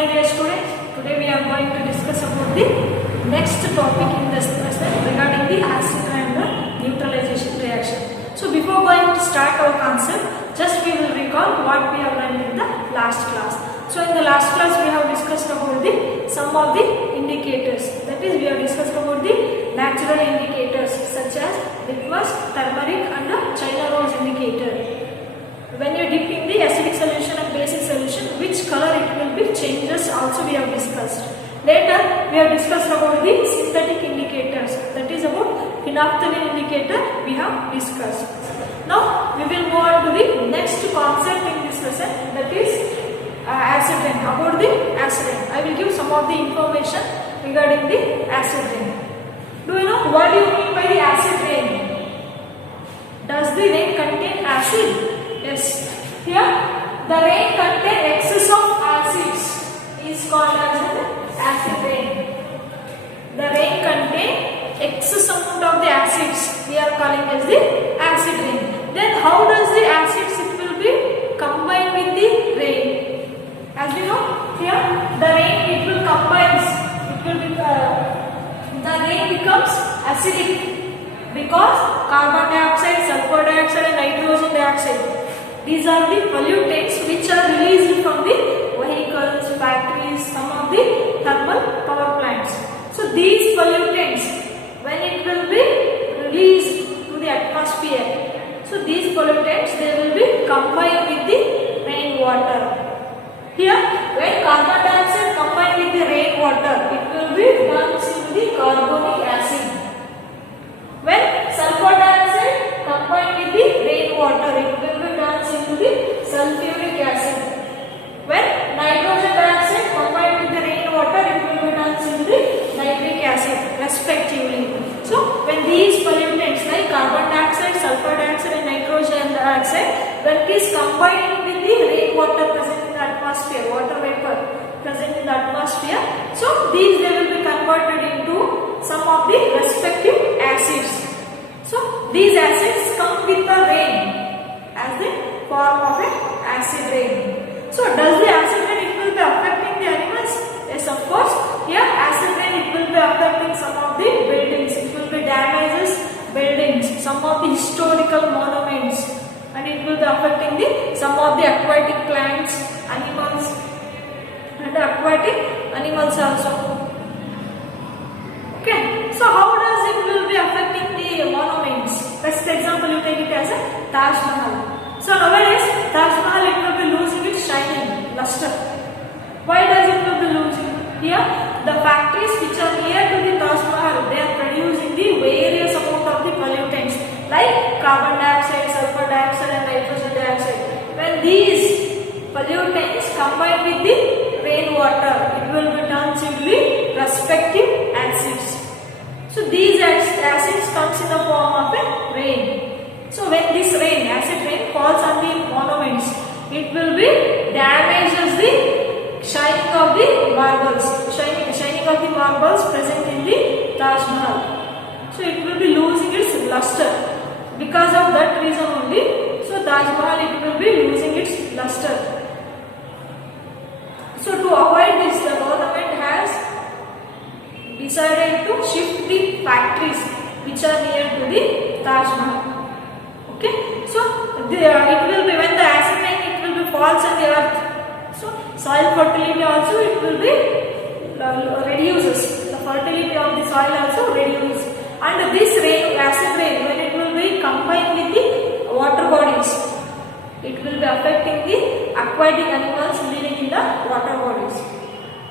my dear students. Today we are going to discuss about the next topic in this lesson regarding the acid and the neutralization reaction. So before going to start our concept, just we will recall what we have learned in the last class. So in the last class we have discussed about some of the indicators. That is, we have discussed about the natural indicators such as litmus, turmeric and the China rose indicator. When you dip in the acidic solution and basic solution, which color it will be changes also we have discussed. Later we have discussed about the synthetic indicators, that is about phenolphthalein indicator we have discussed. Now we will move on to the next concept in this lesson, that is acid rain. About the acid rain, I will give some of the information regarding the acid rain. Do you know what do you mean by the acid rain? Does the rain contain acid? Yes. Here the rain contains excess of acids is called as acid rain. The rain contains excess amount of the acids we are calling as the acid rain. Then how does the acids it will be combined with the rain? As you know, here the rain it will combines. It will be the rain becomes acidic because carbon dioxide, sulfur dioxide and nitrogen dioxide. These are the pollutants which are released from the vehicles, factories, some of the thermal power plants. So these pollutants, when it will be released to the atmosphere, so these pollutants they will be combined with the rainwater. Here, when carbon dioxide combined with the rainwater, it will be turns into the carbonic acid. When sulfur dioxide combined with the rainwater, it will be turns into the sulfuric acid. When nitrogen dioxide combined with the rainwater, it will be turns into the nitric acid respectively. So when these pollutants like carbon dioxide, sulfur dioxide and nitrogen dioxide, when it is combined with the rainwater present in the atmosphere, water vapor present in the atmosphere, so these they will be converted into some of the respective acids. So these acids come with the rain as the form of an acid rain. So does the acid rain it will be affecting the animals? Yes, of course. Here acid rain it will be affecting some of the buildings. It will be damages buildings, some of the historical monuments, and it will be affecting some of the aquatic plants, animals, and aquatic animals also. Okay, so how does it will be affecting the monuments? First example, you take it as a Taj Mahal. So nowadays, Taj Mahal it will be losing its shining luster. Why does it will be losing? Here, the factories which are near to the Taj Mahal, they are producing the various amount of the pollutants like carbon dioxide, sulfur dioxide and nitrogen dioxide. When these pollutants combine with the rainwater, it will be turned into the respective acids. So these acids comes in the form of a rain. So when this rain, acid rain falls on the monuments, it will be damages the shining of the marbles, shining of the marbles present in the Taj Mahal. So it will be losing its luster. Because of that reason only, so Taj Mahal it will be losing its luster. So to avoid this, the government has decided to shift the factories which are near to the Taj Mahal. Okay, so it will be when the acid rain it will be falls on the earth. So soil fertility also it will be reduces. The fertility of the soil also reduces. And this rain, acid rain, when it will be combined with the water bodies, it will be affecting the aquatic animals living in the water bodies.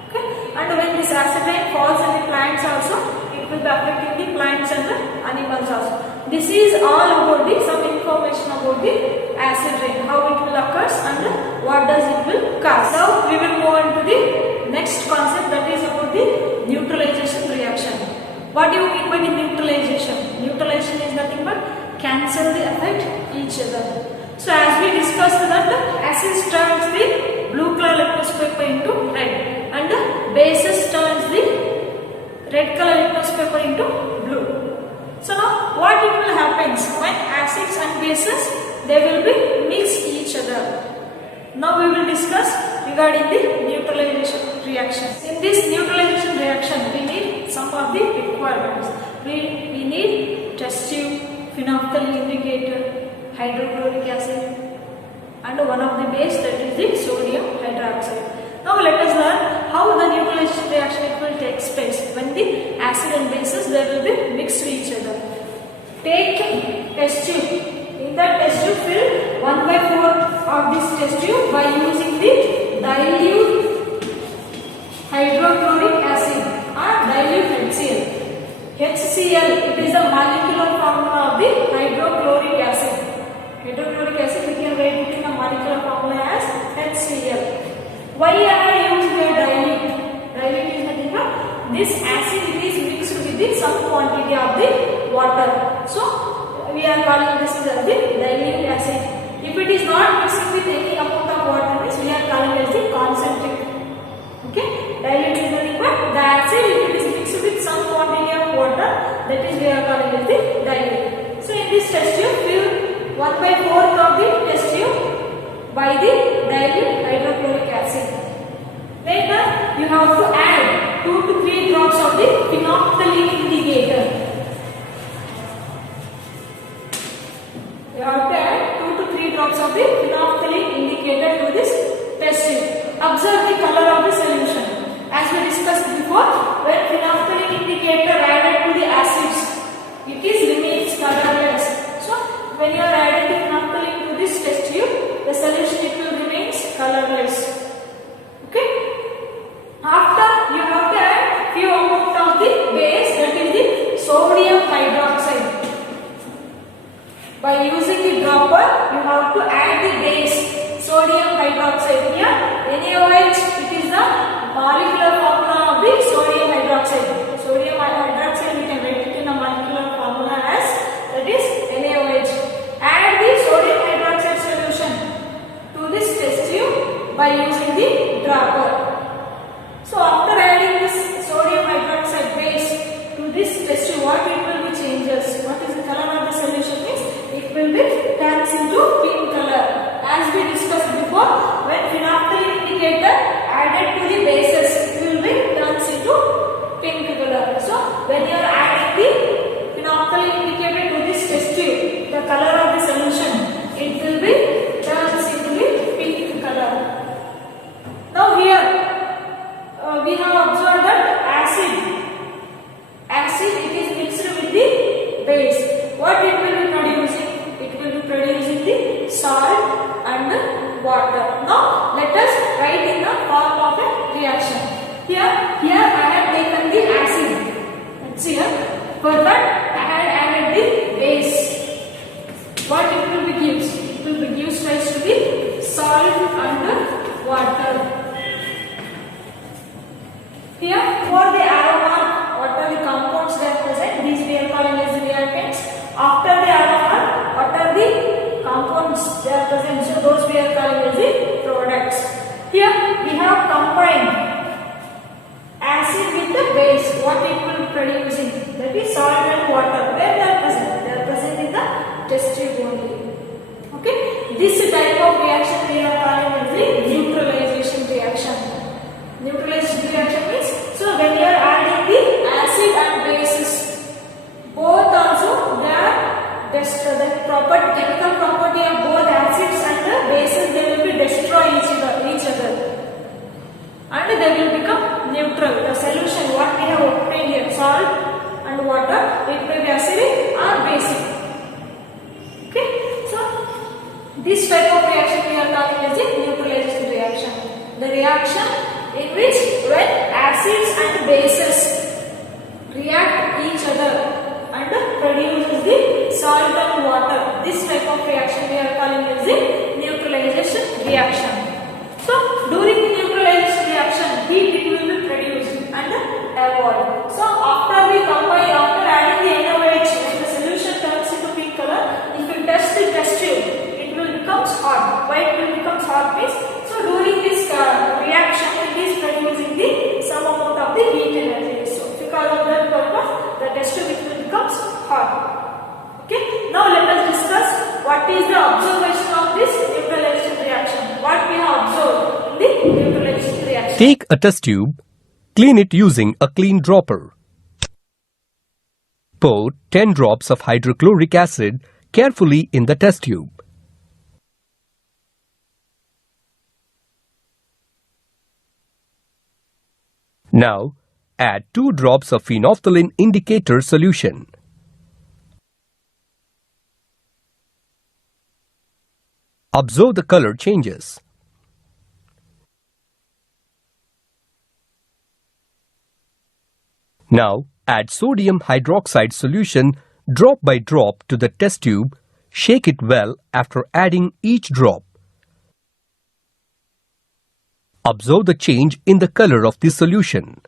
Okay, and when this acid rain falls on the plants also, it will be affecting the plants and the animals also. This is all about some information about the acid rain, how it will occur and what does it will cause. Now we will move on to the next concept, that is about the neutralization reaction. What do you mean by the neutralization? Neutralization is nothing but cancel the effect each other. So as we discussed that acids turns the blue color litmus paper into red and bases turns the red color litmus paper into blue. So now what it will happen when acids and bases they will be mix each other. Now we will discuss regarding the neutralization reaction. In this neutralization reaction, we need some of the requirements. We need test tube, phenolphthalein indicator, hydrochloric acid, and one of the base, that is the sodium hydroxide. Now let us learn how the neutralization reaction will take place when the acid and bases they will be mixed with each other. Take test tube. In that test tube, fill 1/4 of this test tube by using the dilute hydrochloric acid or dilute HCl. HCl, it is the molecular formula of the hydrochloric acid. Hydrochloric acid, we can write it in the molecular formula as HCl. Why I use the dilute? Dilute is nothing but this acid it is mixed with the some quantity of the water. So we are calling this as the dilute acid. If it is not mixed with any amount of water, means we are calling it as the concentrate. Okay, dilute is nothing but the acid if it is mixed with some quantity of water, that is we are calling it the dilute. So in this test tube, fill 1/4 of the test tube by the dilute hydrochloric acid. Later, you have to add 2 to 3 drops of the phenolphthalein indicator. You have to add 2 to 3 drops of the phenolphthalein indicator to this test tube. Observe the color of the solution. As we discussed before, when phenolphthalein indicator added to the acids, it is remains colorless. So, when you are adding the phenolphthalein to this test tube, the solution it will remain colorless. Okay. After, you have to add few amount of the base, that is the sodium hydroxide. By using the dropper, you have to add the base sodium hydroxide. Here, NaOH, it is the molecular formula of the sodium hydroxide. Sodium hydroxide, we can write it in a molecular formula as, that is NaOH. Add the sodium hydroxide solution to this test tube by using the dropper. So after adding this sodium hydroxide base to this test tube, what it will be changes? What is the color of the solution is? It will be turns into pink color. As we discussed before, when phenolphthalein indicator added to the bases, it will be turns into pink color. So when you are adding the phenolphthalein indicator to this test tube, the color of the solution, it will be turns into the pink color. Now here we have observed that acid it is mixed with the base. What it will be producing? It will be producing the salt and water. Now let us write in the form of a reaction. Here I have taken the acid HCl. For that I had added the base. What it will be gives? It will be gives rise to the salt and water. Here for the arrow mark, what are the compounds that are present? These we are calling as reactants. After the arrow mark, what are the compounds that are present? So those we are calling as the products. Here we have combined acid with the base. What it will be producing? That is salt and water. Where they are present? They are present in the test tube only. Okay. This type of reaction we are calling as the neutralization reaction. Neutralization reaction means, so when you are adding the acid and bases, both also they are the chemical property of both acids and the bases, they will be destroy each other and they will become neutral. The solution what we have obtained here, salt and water, it may be acidic or basic. Okay, so this type of reaction we are calling as a neutralization reaction. The reaction in which when acids and bases react each other and produces the salt and water. This type of reaction we are calling as the neutralization reaction. So during the neutralization reaction, heat it will be produced and evolved. So after we combine, after adding the NaOH, when the solution turns into pink color, if you test the test tube, it will become hot. Why it will become hot means, so during this reaction, it is producing the some amount of the heat energy. So because of that purpose, the test tube it will become hot. Okay. Now let us discuss what is the observation of this neutralization reaction. What we have Take a test tube, clean it using a clean dropper. Pour 10 drops of hydrochloric acid carefully in the test tube. Now, add 2 drops of phenolphthalein indicator solution. Observe the color changes. Now, add sodium hydroxide solution drop by drop to the test tube. Shake it well after adding each drop. Observe the change in the color of the solution.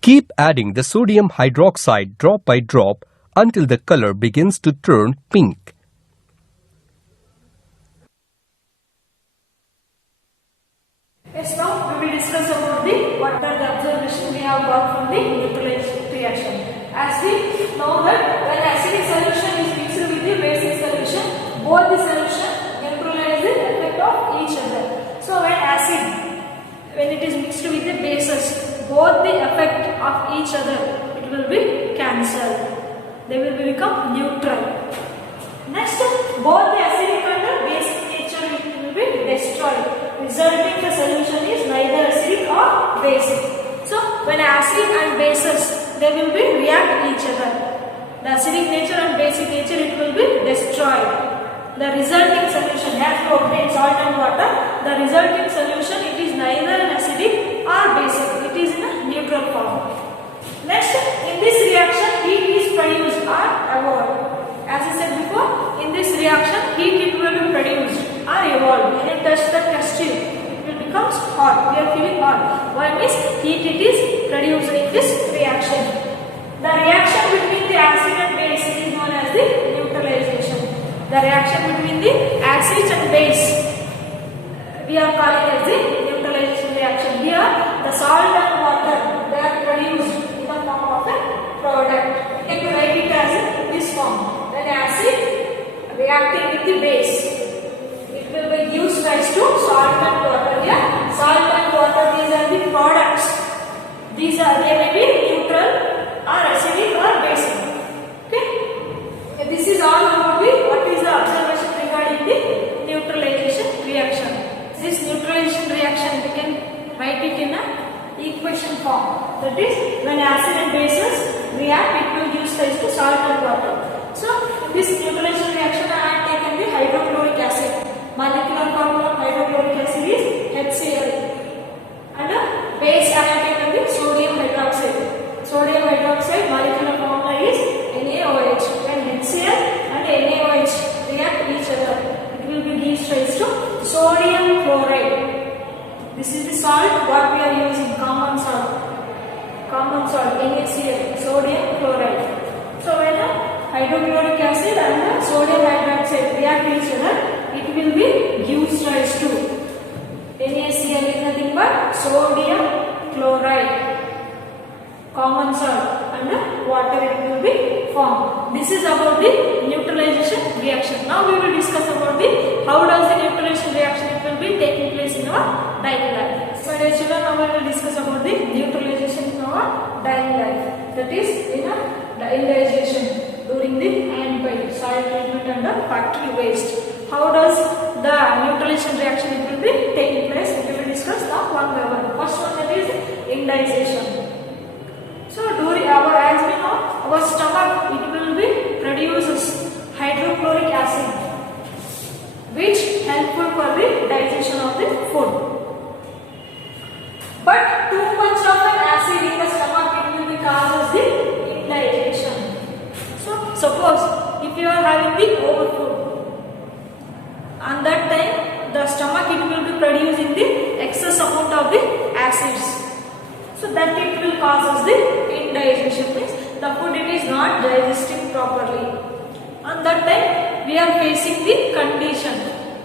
Keep adding the sodium hydroxide drop by drop until the color begins to turn pink. Yes, now we will discuss about what are the observation we have got from the neutralization reaction. As we know that when acidic solution is mixed with the basic solution, both the solution neutralize the effect of each other. So when it is mixed with the bases, both the effect of each other, it will be cancelled. They will become neutral. Next, both the acidic and the basic nature will be destroyed. Resulting the solution is neither acidic or basic. So when acid and bases, they will be react each other. The acidic nature and basic nature, it will be destroyed. The resulting solution has to obtain salt and water. The resulting solution, it is neither an acidic or basic. It is in a neutral form. Next, in this reaction, heat is produced or evolved. As I said before, in this reaction, heat it will be produced or evolved. When you touch the test tube, it will become hot. We are feeling hot. Why means heat it is produced in this reaction. The reaction between the acid and base is known as the neutralization. The reaction between the acids and base, we are calling as the neutralization reaction. Here, the salt and water, they are produced in the form of a product. You can write it as this form. When acid reacting with the base, it will be used rise to salt and water. Here, salt and water, these are the products. They may be neutral or acidic or basic. Okay. This is all about what is the observation regarding the neutralization reaction. This neutralization reaction, we can write it in a equation form. That is, when acid and bases react, it will give rise to salt and water. So, in this neutralization reaction, I have taken the hydrochloric acid. Molecular formula of hydrochloric acid is HCl. And the base, I have taken the sodium hydroxide. Sodium hydroxide molecular formula is NaOH. When HCl and NaOH react each other, it will be give rise to sodium chloride. This is the salt what we are using, common salt, NaCl, sodium chloride. So when the hydrochloric acid and the sodium hydroxide react each other, it will be gives rise to NaCl is nothing but sodium chloride, common salt, and water it will be formed. This is about the neutralization reaction. Now we will discuss about how does the neutralization reaction it will be taking place in our daily life. So dear children, now we will discuss about the neutralization in our daily life. That is in a dialization during the ion soil treatment and the factory waste. How does the neutralization reaction it will be taking place? We will discuss now one by one. First one, that is indization. So during as we know, our stomach it will be produces hydrochloric acid, which helpful for the digestion of the food. But too much of an acid in the stomach it will be causes the indigestion. So suppose if you are having the overfood, on that time the stomach it will be producing the excess amount of the acids. So that it will cause us the indigestion, means the food it is not digesting properly. On that time we are facing the condition,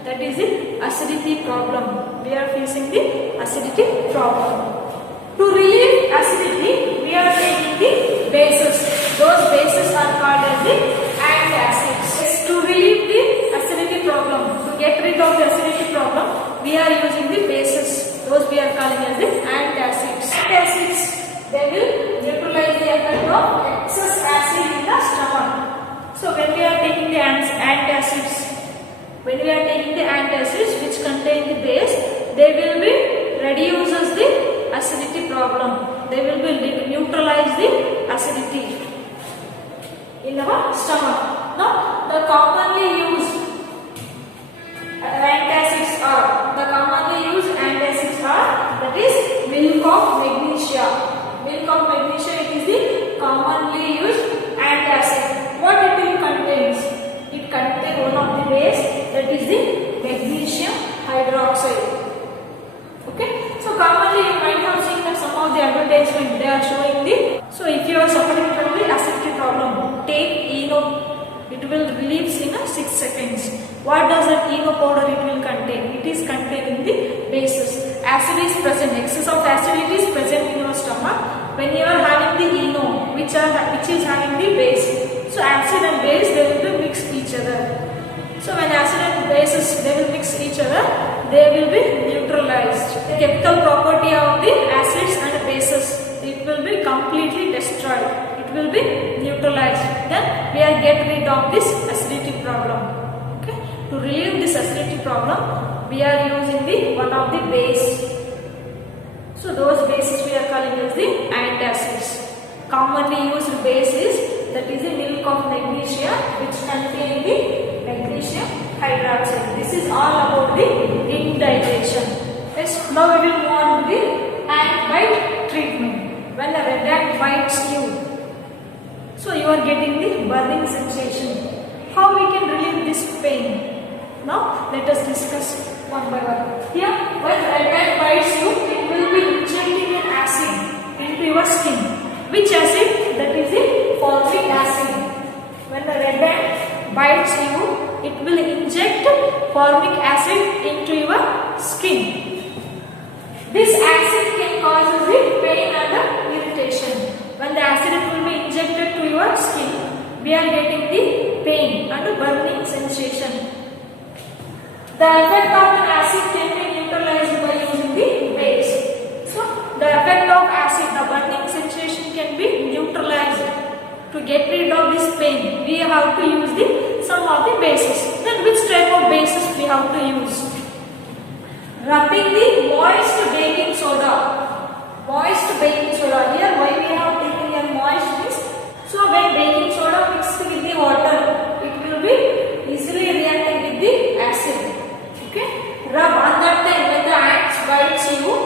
that is the acidity problem. We are facing the acidity problem. To relieve acidity, we are taking the bases. Those bases are called as the antacids. To relieve the acidity problem, to get rid of the acidity problem, we are using the bases. Those we are calling as the antacids. Antacids, they will neutralize the effect of excess acid in the stomach. So when we are taking the antacids, which contain the base, they will be reduces the acidity problem. They will be neutralize the acidity in our stomach. Now the commonly used antacids are that is milk of magnesia. Milk of magnesia, it is the commonly used antacid. What it will contains? It contains one of the base, that is the magnesium hydroxide. Okay, so commonly you might have seen that some of the advertisement they are showing the. So if you are suffering from the acidity problem, take ENO. It will relieve in 6 seconds. What does that ENO powder it will contain? It is contained in the bases. Acid is present. Excess of acidity is present in your stomach when you are having the ENO, which is having the base. So acid and base they will be mix each other. So when acid and bases they will mix each other, they will be neutralized. The chemical property of the acids and bases, it will be completely destroyed. It will be neutralized. Then we are get rid of this acidity problem. Okay. To relieve this acidity problem, we are using the one of the base. So those bases we are calling as the antacids. Commonly used base is that is the milk of magnesia, which contain the magnesium hydroxide. This is all about the indigestion. Yes. Now we will move on to the ant bite treatment. When a red ant bites you, so you are getting the burning sensation. How we can relieve this pain? Now let us discuss one by one. Here, when red ant bites you, it will be injecting an acid into your skin. Which acid? That is the formic acid. When the red ant bites you, it will inject formic acid into your skin. This acid can cause the pain and irritation. When the acid will be injected to your skin, we are getting the pain and burning sensation. The effect of an acid can be neutralized by using the base. So the effect of acid, the burning sensation can be neutralized. To get rid of this pain, we have to use some of the bases. Then which type of bases we have to use? Rubbing the moist baking soda. Moist baking soda. Here why we have taken a moist means, so when baking soda mixed with the water, it will be easily reacting with the acid. Okay. Rub on that time when the ants bites you.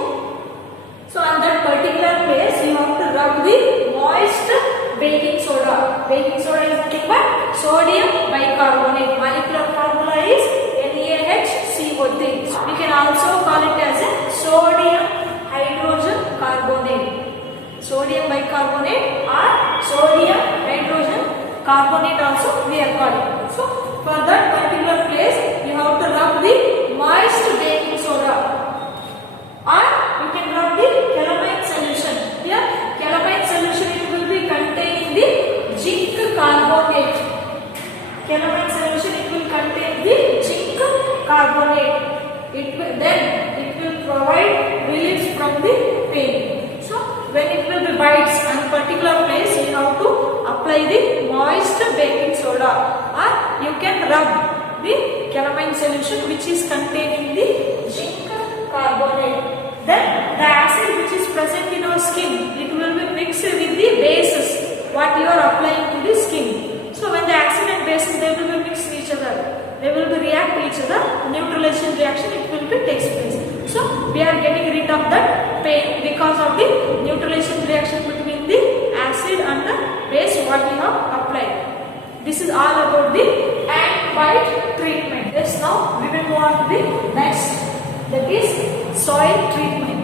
So on that particular place you have to rub the moist baking soda. Baking soda is nothing but sodium bicarbonate. Molecular formula is NaHCO3. We can also call it as a sodium hydrogen carbonate. Sodium bicarbonate or sodium hydrogen carbonate also we are calling. So for that particular place you have to rub the moist baking soda. Or you can rub the calamine solution. Here calamine solution it will be containing the zinc carbonate. Calamine solution it will contain the zinc carbonate. Then it will provide relief from the pain. So when it will be bites on a particular place, you have to apply the moist baking soda, or you can rub the calamine solution which is containing the zinc carbonate. Then the acid which is present in our skin, it will be mixed with the bases what you are applying to the skin. So when the acid and bases they will be mixed with each other, they will be react to each other, neutralization reaction it will be takes place. So we are getting rid of that pain because of the neutralization reaction between the acid and the base what we have applied. This is all about the ant bite treatment. Yes, now we will move on to the next, that is soil treatment.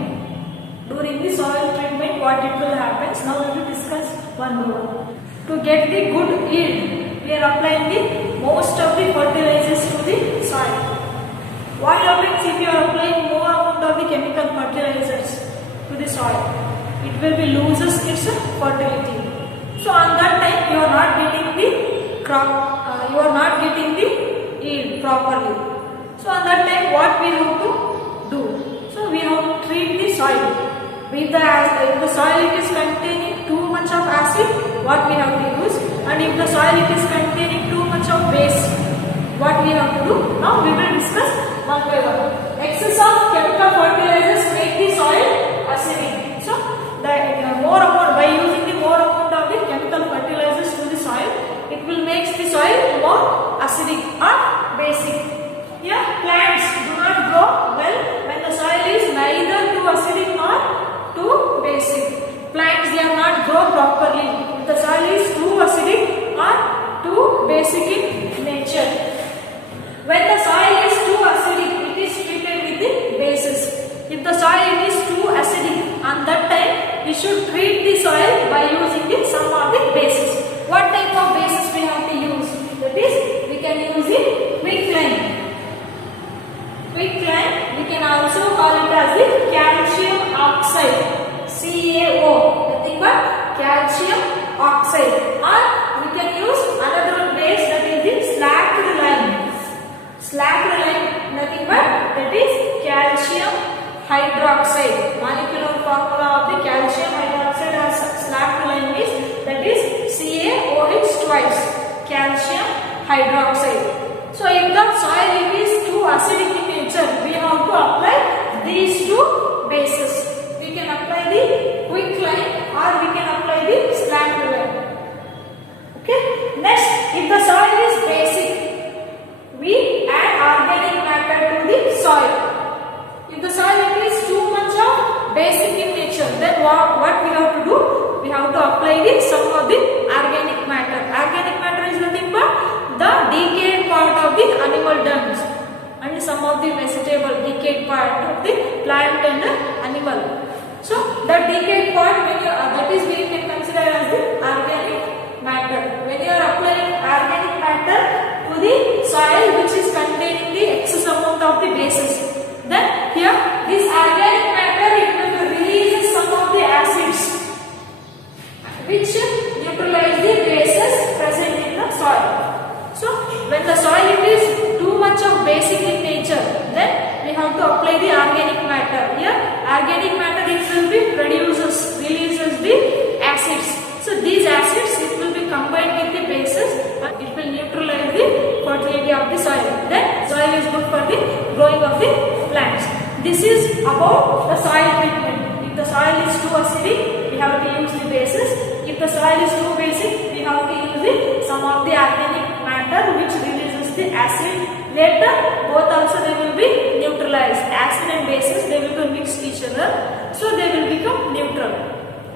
During the soil treatment what it will happen, now we will discuss one by one. To get the good yield, we are applying the most of the fertilizers to the soil. What happens if you are applying more amount of the chemical fertilizers to the soil? It will be loses its fertility. So on that time you are not getting the crop, you are not getting the yield properly. So on that time what we have to do? So we have to treat If the soil it is containing too much of acid, what we have to use, and if the soil it is containing too much of base, what we have to do. Now we will discuss one by one. Excess of chemical fertilizers make the soil acidic. So by using the more amount of the chemical fertilizers to the soil, it will make the soil more acidic or basic. Here plants do not grow well when the soil is neither too acidic nor too basic. Plants they are not grow properly if the soil is too acidic or too basic in nature. When the soil is too acidic, it is treated with the bases. If the soil is too acidic, on that time we should treat the soil by using some of the bases. What type of bases we have to use? That is, we can use the quicklime. Quicklime, we can also call it as the calcium oxide. CaO, nothing but calcium oxide. Or we can use another base, that is the slacked lime. Slacked lime, nothing but that is calcium hydroxide. Molecular formula of the calcium hydroxide as slacked lime is, that is CaOH twice, calcium hydroxide. So if the soil is too acidic in nature, we have to apply these two bases. We can apply the quicklime or we can apply the slacked lime. Okay. Next, if the soil is basic, we add organic matter to the soil. If the soil is too much of basic in nature, then what we have to do? We have to apply some of the organic matter. Organic matter is nothing but the decayed part of the animal dung and some of the vegetable decayed part of the plant and animal. So the decayed part, that is we can consider as the organic matter. When you are applying organic matter to the soil which is containing the excess amount of the bases, then here this organic matter it will release some of the acids which neutralize the bases present in the soil. So when the soil is too much of basic in nature, then we have to apply the organic matter. Here organic matter it will be releases the acids. So these acids it will be combined with the bases and it will neutralize the fertility of the soil. Then soil is good for the growing of the plants. This is about the soil treatment. If the soil is too acidic, we have to use the bases. If the soil is too basic, we have to use some of the organic matter which releases the acid. Later, both also they will be neutralized. Acid and bases they will be mixed each other, so they will become neutral.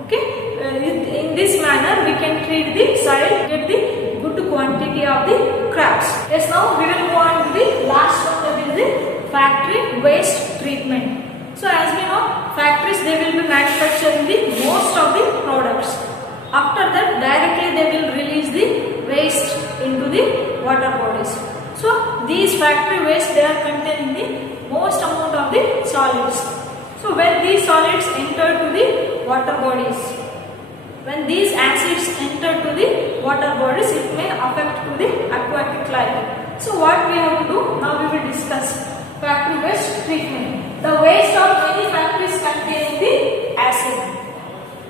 Okay. In this manner, we can treat the soil, get the good quantity of the crops. Yes, now we will go on to the last one, that is the factory waste treatment. So as we know, factories they will be manufacturing the most of the products. After that, directly they will release the waste into the water bodies. So these factory waste they are containing the most amount of the solids. So when these solids enter to the water bodies, when these acids enter to the water bodies, it may affect to the aquatic life. So what we have to do? Now we will discuss factory waste treatment. The waste of many factories containing the acid.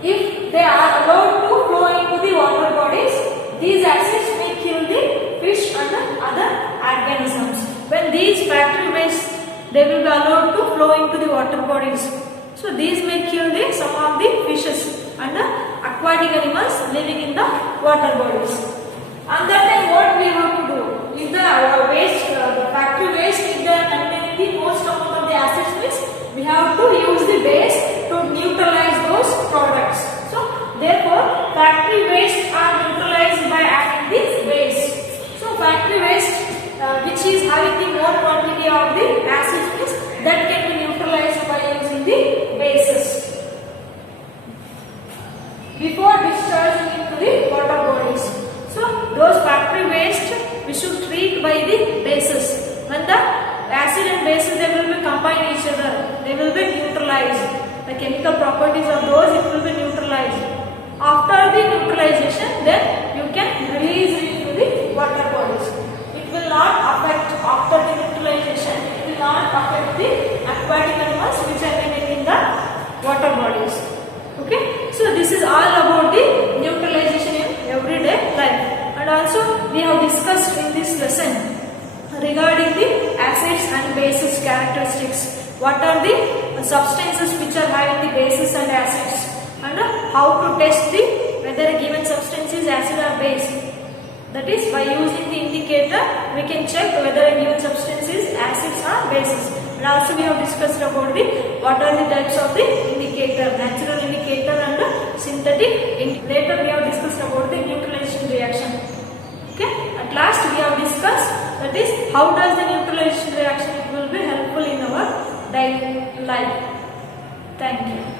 If they are allowed to flow into the water bodies, these acids may kill the fish and other organisms. When these factory waste they will be allowed to flow into the water bodies, so these may kill some of the fishes and aquatic animals living in the water bodies. And that time what we have to do? If the waste, the factory waste, if they are containing the most amount of the acids, means we have to use the base to neutralize those products. So therefore, factory waste are neutralized by adding this base. So factory waste, which is having the more quantity of the acids, means that can be neutralized by using the bases before discharging into the water bodies. So those factory waste we should treat by the bases. When the acid and bases they will be combined each other, they will be neutralized. The chemical properties of those it will be neutralized. After the neutralization, then you can release it into the water bodies. It will not affect after the neutralization. It will not affect the aquatic animals which are living in the water bodies. Okay, so this is all about the neutralization in everyday life. And also we have discussed in this lesson regarding the acids and bases characteristics. What are the substances which are having the bases and acids, and how to test whether a given substance is acid or base. That is, by using the indicator we can check whether a given substance is acids or bases. And also we have discussed about what are the types of the indicator, natural indicator and synthetic. Later we have discussed about the neutralization reaction. Okay, at last we have discussed, that is, how does the neutralization reaction will be helpful in our daily life. Thank you.